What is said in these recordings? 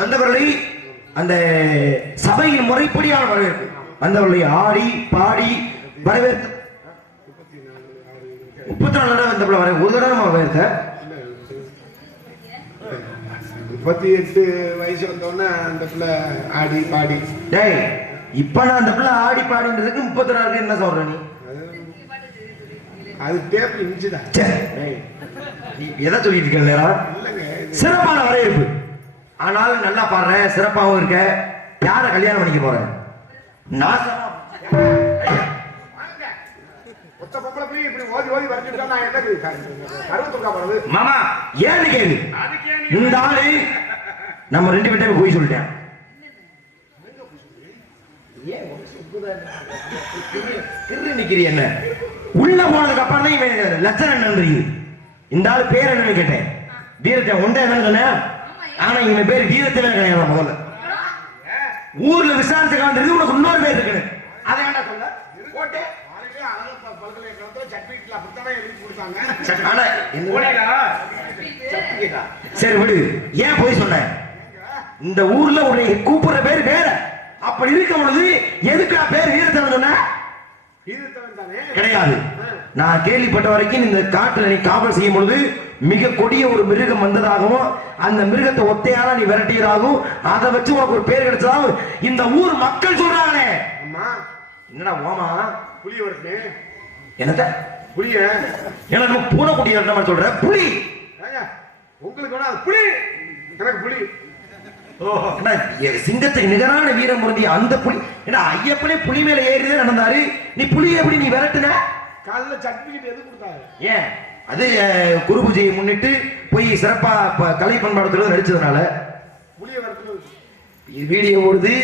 வந்தவர்களை அந்த சபையின் முறைப்படியான வரவேற்பு, வந்தவர்களை ஆடி பாடி வரவேற்பு. 34 தடவை வந்த பிள்ளை ஒரு தடவை வரவேற்க 38 வயசு வந்தோடனே அந்த பிள்ளை ஆடி பாடி. டேய் இப்ப நான் அந்த பிள்ளை ஆடி பாடின்றதுக்கு 36 என்ன சொல்ற நீ? அது டேப் இன்ச்சுதான். நீ எதை சொல்லிட்டு இருக்க நேரா? சிறப்பான வரவேற்பு. ஆனாலும் நல்லா பாடுறேன், சிறப்பாகவும் இருக்க. யார கல்யாணம் பண்ணிக்க போறேன்? மாமா ஏன்னு கேளு. இந்த ஆளு நம்ம 2 பேர்ட்ட போய் சொல்லிட்டேன். என்ன உள்ள போனதுக்கு அப்புறம் தான் இவன் லட்சணம் என்னன்னு தெரியுது. இந்த ஆளு பேர் என்னன்னு கேட்டேன். வீரத்தை ஒன்றை என்ன சொன்னேன். ஆனா இவன் பேர் வீரத்தை கிடையாது. முதல்ல ஊர்ல விசாரிச்சுக்க வந்தது உனக்கு இன்னொரு பேர் இருக்கு. அதை என்ன சொல்ல போட்டு சரி விடு. ஏன் போய் சொன்ன? இந்த ஊர்ல உன்னை கூப்பிடுற பேர் வேற. அப்படி இருக்க பொழுது எதுக்கு பேர் வீரத்தவன் சொன்ன? கிடையாது. நான் கேள்விப்பட்ட வரைக்கும் இந்த காட்டுல நீ காவல் செய்யும் பொழுது மிக கொடிய ஒரு மிருகம் வந்ததாகவும் அந்த மிருகத்தை ஒத்தையால நீ விரட்டியதாகவும் அதை வச்சு உனக்கு ஒரு பேர் கிடைச்சதாகவும் இந்த ஊர் மக்கள் சொல்றாங்களே. என்னடா ஓமா புலி வருது? என்னத்த புலிய? எனக்கு பூனைக்குட்டி நம்ம சொல்ற புலி. உங்களுக்கு வேணா புலி, எனக்கு புலி. சிங்கத்துக்கு நிகரான வீரம் பொருந்திய அந்த புலி. ஏன்னா ஐயப்பனே புலி மேல ஏறிதே நடந்தாரு. நீ புலி எப்படி நீ விரட்டுன? காலைல சர்டிபிகேட் எது கொடுத்தாரு? ஏன் அது குரு பூஜையை முன்னிட்டு போய் சிறப்பா கலை பண்பாடு நடிச்சதுனால புலிய விரட்டு வீடியோ ஓடுது.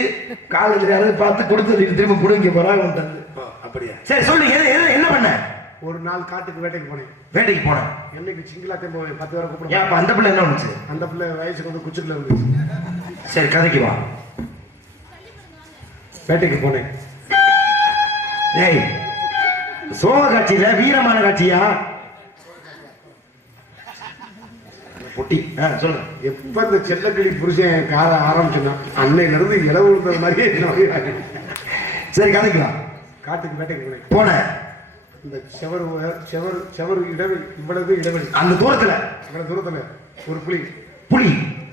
காலேஜ்ல யாராவது பார்த்து கொடுத்து திரும்ப கொடுங்க போறாங்க. அப்படியா? சரி சொல்லு. என்ன பண்ண? ஒரு நாள் காட்டுக்கு வேட்டைக்கு போனேன். வேட்டைக்கு போனேன். என்னைக்கு சிங்கிளாத்தே போவேன். 10 பேரை கூப்பிடுவேன். ஏன் அந்த பிள்ளை என்ன பண்ணுச்சு? அந்த பிள்ளை வயசுக்கு வந்து குச்சில வந்துச்சு. சரி கதைக்கு வா. வேட்டைக்கு போனேன். ஏய் சோக காட்சியில வீரமான காட்சியா? பொட்டி சொல்லு. எப்ப இந்த செல்லக்கிளி புருஷன் கார ஆரம்பிச்சுன்னா அன்னையில இருந்து இளவு விழுந்தது மாதிரியே. சரி கதைக்கலாம். காட்டுக்கு வேட்டைக்கு போனேன். போனேன். இந்த செவரு இடைவெளி, இவ்வளவு இடைவெளி, அந்த தூரத்துல இவ்வளவு தூரத்துல ஒரு புலி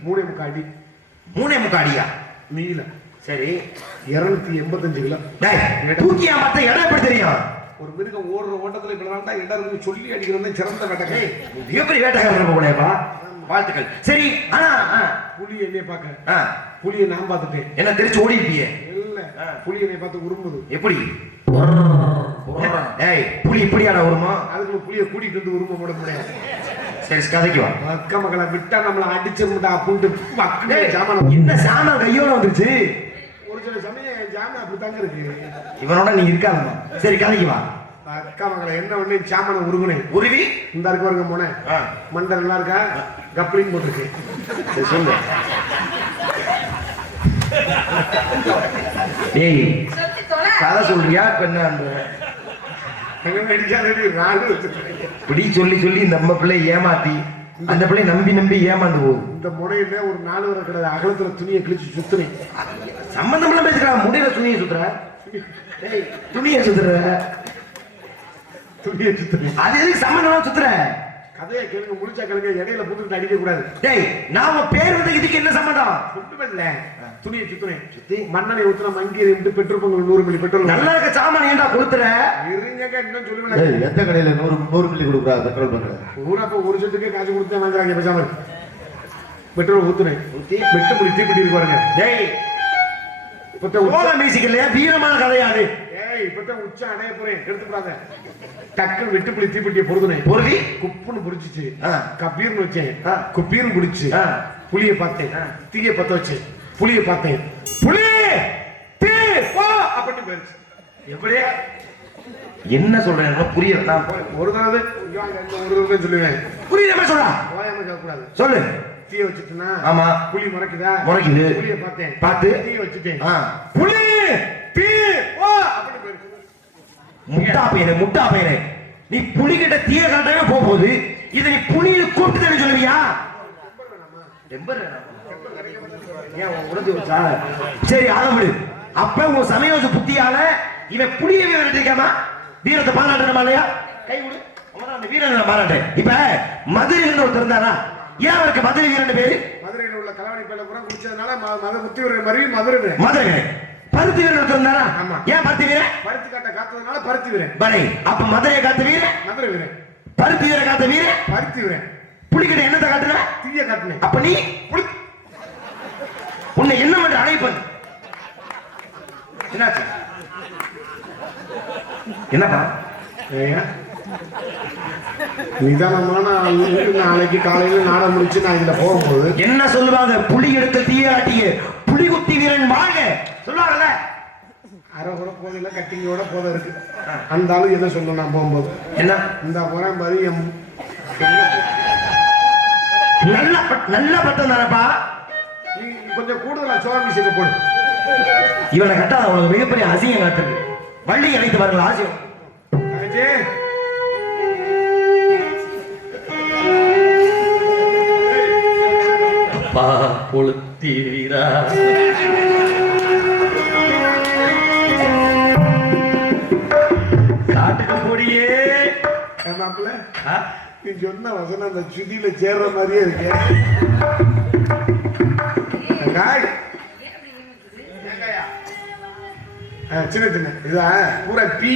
3.25 அடி. 3.25 அடியா நீளம்? சரி 285 கிலோ. தூக்கியா மத்த இடம் எப்படி தெரியும்? ஒரு மிருகம் ஓடுற ஓட்டத்துல இப்பதான் தான் இடம் இருக்கு சொல்லி அடிக்கிறது சிறந்த வேட்டைக்காரன். எப்படி வேட்டைக்காரன் போனேப்பா? வாழ்த்துக்கள். சரி ஆனா புலி என்னைய பார்க்க, புலியை நான் பார்த்துட்டேன். என்ன தெரிச்சு ஓடி இருப்பியே? இல்ல, புலி என்னை பார்த்து உருமுது. எப்படி? ஏய் புலி இப்படியாடா உருமா? அதுக்கு புலியை கூட்டிட்டு வந்து உரும போட முடியாது. சரி கதைக்கு வா. அக்கா மக்களை விட்டா நம்மள அடிச்சிருந்தா புண்டு மக்களே. ஜாமான் என்ன சாமான் கையோட வந்துருச்சு? ஒரு சில சமயம் ஜாமான் அப்படித்தாங்க இருக்கு. இவனோட நீ இருக்காதமா. சரி கதைக்கு வா. அக்கா மக்களை என்ன ஒண்ணு சாமான உருகுனேன். உருவி இந்த இருக்கு பாருங்க போனே. மண்டை நல்லா இருக்கா? கப்ளிங் போட்டுருக்கு. சரி சொல்லு. ஏய் கதை சொல்றியா? பெண்ணா இப்படி சொல்லி சொல்லி நம்ம பிள்ளை ஏமாத்தி அந்த பிள்ளை நம்பி ஏமாந்து போகுது. இந்த முனையில ஒரு 4 வரை கிடையாது அகலத்துல துணியை கிழிச்சு சுத்துனேன். சம்பந்தம் பேசுறா. முடியல துணியை சுத்துற. துணியை சுத்துற. அது எதுக்கு சம்பந்தமா சுத்துற? கதையை கேளுங்க, முடிச்சா கேளுங்க. இடையில புதுட்டு அடிக்க கூடாது. டேய் நாம பேர் வந்து இதுக்கு என்ன சம்பந்தம்? சுத்தமே இல்ல. துணியை சுத்துனேன். சுத்தி மண்ணெண்ணெய் ஊத்துனா மங்கி பெட்ரோல் பங்கு 100 மில்லி பெட்ரோல். நல்லா இருக்க சாமான் ஏன்டா கொடுத்துற? இருங்க இன்னும் சொல்லுவேன். ஏய் எந்த கடையில 100 மில்லி கொடுக்குறா பெட்ரோல் பங்கு? ஊரப்ப ஒரு சொத்துக்கே காசு கொடுத்து வாங்குறாங்க பேசாம. பெட்ரோல் ஊத்துனேன். ஊத்தி வெட்டு புளி தீப்பிட்டி இருக்கு பாருங்க. டேய் இப்ப ஓல மியூசிக் இல்லையா? வீரமான கதையாது. ஏய் இப்ப உச்ச அடைய போறேன். எடுத்துறாத. டக்கு வெட்டு புளி தீப்பிட்டியை பொறுத்துனேன். பொறுதி குப்புன்னு புடிச்சிச்சு. கப்பீர்னு வச்சேன். குப்பீர்னு புடிச்சு. புளியை பார்த்தேன். தீயை பத்த வச்சேன். புளியை பார்த்தேன். புளி தீ போ அப்படின்னு போயிருச்சு. எப்படி என்ன சொல்றேன் புரியல. நான் ஒரு தடவை சொல்லுவேன். புரியுத மாதிரி சொல்றா. ஓயாம கேட்கக்கூடாது. சொல்லு. தீயை வச்சுட்டுனா ஆமா புளி முறைக்குதா? முறைக்குது. புளியை பார்த்தேன். பார்த்து தீயை வச்சுட்டேன். புளி தீ போ அப்படின்னு போயிருச்சு. முட்டா பையனே நீ புலி கிட்ட தீய காட்டவே போகுது. இதை நீ புலியை கூப்பிட்டு சொல்லுவியா? ஏன் உடஞ்சு வச்சா? சரி அதை விடு. அப்ப உன் சமயோஜ புத்தியால இவன் புளியவே விரட்டிருக்காமா? வீரத்தை பாராட்டணுமா இல்லையா? கை விடு. அந்த வீரன் பாராட்டேன். இப்ப மதுரையில் ஒருத்தர் இருந்தாரா? ஏன் அவருக்கு மதுரை வீரன் பேரு? மதுரையில் உள்ள கலவணி பயில பூரா குடிச்சதுனால முத்தி வீரன் மாதிரி மதுரை. மதுரை பருத்தி வீரன் ஒருத்தர் இருந்தாரா? ஆமா. ஏன் பருத்தி வீரன்? பருத்தி காட்ட காத்ததுனால பருத்தி வீரன். பனை. அப்ப மதுரையை காத்த வீரன் மதுரை வீரன். பருத்தி வீரன் காத்த வீரன் பருத்தி வீரன். புலிகிட்ட என்னத்தை காட்டுன? தீய காட்டுன. அப்ப நீ உன்னை என்ன பண்ற? அழைப்பன் என்னாச்சு? என்னப்பா? நிதானமான நாளைக்கு காலையில நாட முடிச்சு நான் இதுல போகும்போது என்ன சொல்லுவாங்க? புலி எடுத்த தீயாட்டிய புலி குத்தி வீரன் வாழ்க சொல்லுவாங்கல்ல. அரை கூட போதில்ல, கட்டிங்கோட போத இருக்கு. அந்த ஆளு என்ன சொல்லணும் நான் போகும்போது? என்ன இந்த முறை மாதிரி நல்ல பட்டம் தானப்பா. கொஞ்சம் கூடுதலா சோழமிஷத்தை போடு. இவனை கட்டாத உனக்கு மிகப்பெரிய அசிங்கம் காட்டுது. வள்ளி அழைத்து வரல ஆசியம். அப்பா கொளுத்தீரா காட்டுக்கு போடியே. மாப்பிள்ள நீ சொன்ன வசனம் அந்த சுதியில சேர்ற மாதிரியே இருக்கு. சின்ன சின்ன இதா பூரா பீ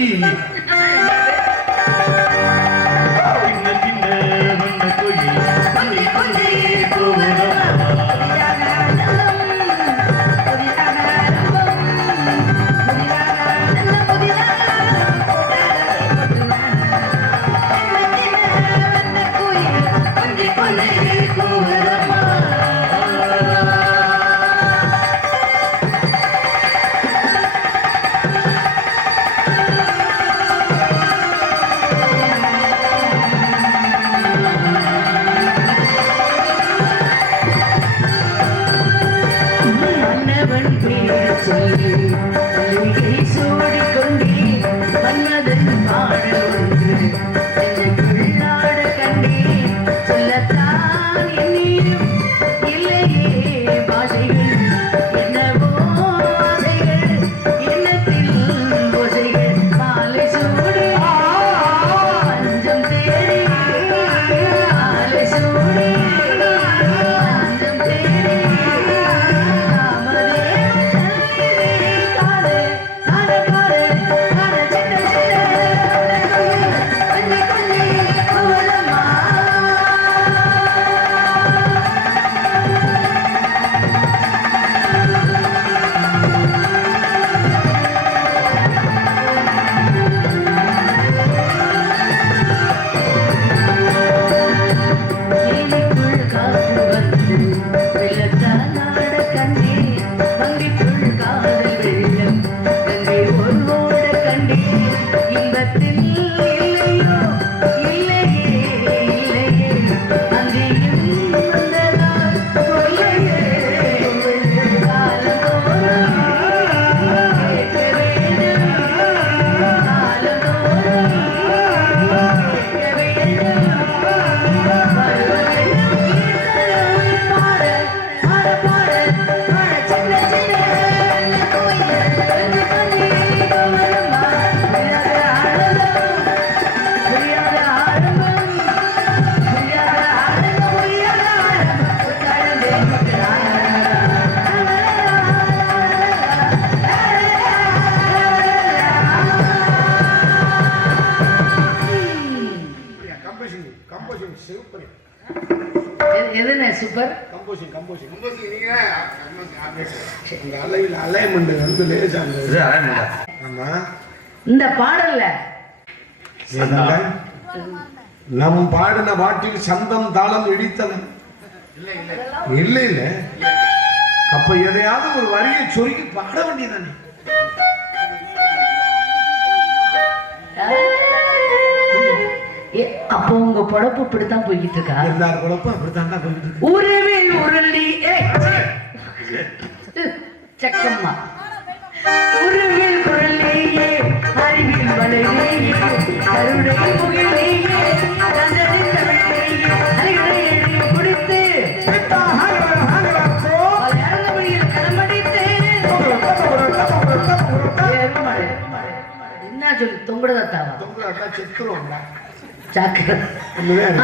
சூப்பர் கம்போசிங் கம்போசிங் கம்போசிங் நீங்க இந்த அலையில் அலைன்மெண்ட் வந்து லேசா இருந்தது. ஆமா இந்த பாடல்ல நம் பாடின பாட்டில் சந்தம் தாளம் இடித்தனம் இல்ல இல்ல. அப்ப எதையாவது ஒரு வரியை சொருகி பாட வேண்டியதானே? அப்போ உங்க பொழப்பு இப்படித்தான் போய்கிட்டு இருக்கா? எல்லார் பொழப்பும் அப்படித்தான் போய்கிட்டு இருக்கு. உருவில் உருளி சக்கம்மா உருவில் குரலியே அறிவில் வளையே கருணை முகிலேயே கந்தனின் தமிழையே அலைகளை குடித்து தொங்கு அதான் செத்துருவாங்க. சக்கர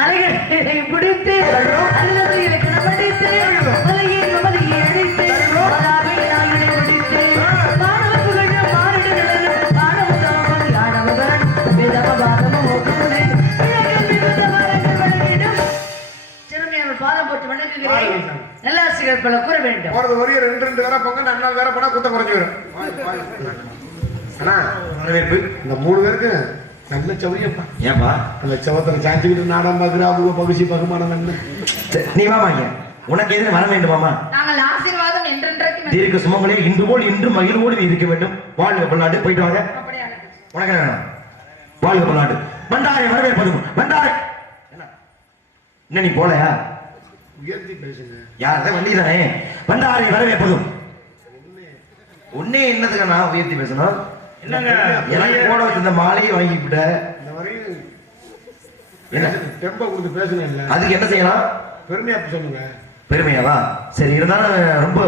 அலைகளை பிடித்து அல்லது இலக்கணம் படித்து மலையை மலையை அடித்து மலாவை நாளினை முடித்து மாணவ புகழும் மாறிடுகளும் மாணவதாமம் யானவதன் வேதபாதமும் ஒப்புனை சிறுமியார் பாதம் போட்டு வணங்குகிறேன். நல்லாசிரியர் பல கூற வேண்டும். போறது ஒரு 2 வேற பொங்க 4 வேற போனா கூட்டம் குறைஞ்சு வரும். ஆனா வரவேற்பு இந்த 3 பேருக்கு நல்ல சௌரியப்பா. ஏன்பா அந்த சவத்துல சாஞ்சிக்கிட்டு நாடம் பார்க்குறா அவங்க பகுதி பகுமானம் என்ன நீ வாமாங்க. உனக்கு எதிர வர வேண்டுமாமா? நாங்கள் ஆசீர்வாதம் என்றென்றைக்கு தீர்க்க சுமங்களே இன்று போல் இன்று மகிழ்வோடு நீ இருக்க வேண்டும். வாழ்க பல்லாண்டு. போயிட்டு வாங்க. உனக்கு என்ன வேணும்? வாழ்க பல்லாண்டு. பண்டாரை வரவேற்பதும் பண்டாரை என்ன நீ போலையா? உயர்த்தி பேசுங்க. யாரதான் வண்டி தானே. பண்டாரை வரவேற்பதும் உன்னே என்னதுக்கு நான் உயர்த்தி பேசணும்? என்னங்க எனக்கு போட வச்சிருந்த மாலையை வாங்கிவிட்ட. இந்த வரையும் என்ன டெம்போ கொடுத்து பேசுங்க. இல்ல அதுக்கு என்ன செய்யலாம்? பெருமையா சொல்லுங்க. பெருமையாவா? சரி, இருந்தாலும் ரொம்ப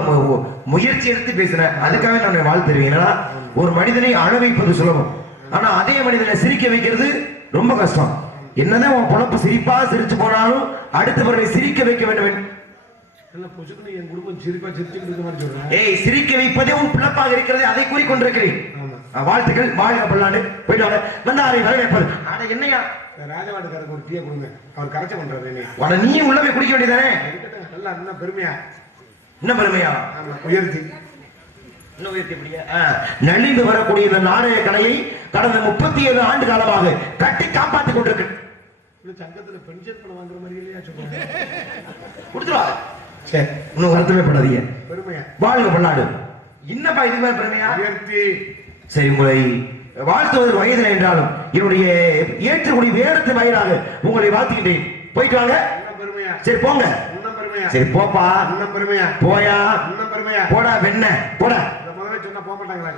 முயற்சி எடுத்து பேசுறேன். அதுக்காக நான் வாழ்த்து தருவேன். ஏன்னா ஒரு மனிதனை அழ வைப்பது சுலபம், ஆனா அதே மனிதனை சிரிக்க வைக்கிறது ரொம்ப கஷ்டம். என்னதான் உன் பொழப்பு சிரிப்பா சிரிச்சு போனாலும் அடுத்தவர்களை சிரிக்க வைக்க வேண்டும். என் குடும்பம் சிரிப்பா சிரிச்சுக்கிட்டு இருக்க மாதிரி சொல்றேன். ஏய், சிரிக்க வைப்பதே உன் பிழப்பாக இருக்கிறது. அதை கூறிக்கொண்டிருக்கிறேன். வாழ்த்துக்கள். வாழ்க பல்லாண்டு. போயிட்டு வாங்க. வந்தாரை வரவேற்பது. ஆனா என்னையா ராஜவாடுக்காரருக்கு ஒரு டீயை கொடுங்க. அவர் கரைச்ச பண்றாரு. உன நீ உள்ளவே குடிக்க வேண்டியதானே? நல்லா இன்னும் பெருமையா. இன்னும் பெருமையா? உயர்த்தி இன்னும் உயர்த்தி எப்படியா? நலிந்து வரக்கூடிய இந்த நாடக கலையை கடந்த 37 ஆண்டு காலமாக கட்டி காப்பாற்றிக் கொண்டிருக்கு. சங்கத்துல பென்ஷன் பணம் வாங்குற மாதிரி இல்லையா சொல்றாங்க. கொடுத்துருவா. சரி, இன்னும் வருத்தமே படாதீங்க. பெருமையா. வாழ்க பல்லாண்டு. என்னப்பா இது மாதிரி பெருமையா? உயர்த்தி. சரி, உங்களை வாழ்த்துவது வயதில் என்றாலும் என்னுடைய ஏற்றக்கூடிய வேடத்தின் வாயிலாக உங்களை வாழ்த்துகின்றேன். போயிட்டு வாங்க. பெருமையா. சரி போங்க. இன்னும் பெருமையா. சரி போப்பா. இன்னும் பெருமையா. போயா. இன்னும் பெருமையா. போடா வெண்ண போடா. முதல்ல சொன்னா போக மாட்டாங்களா?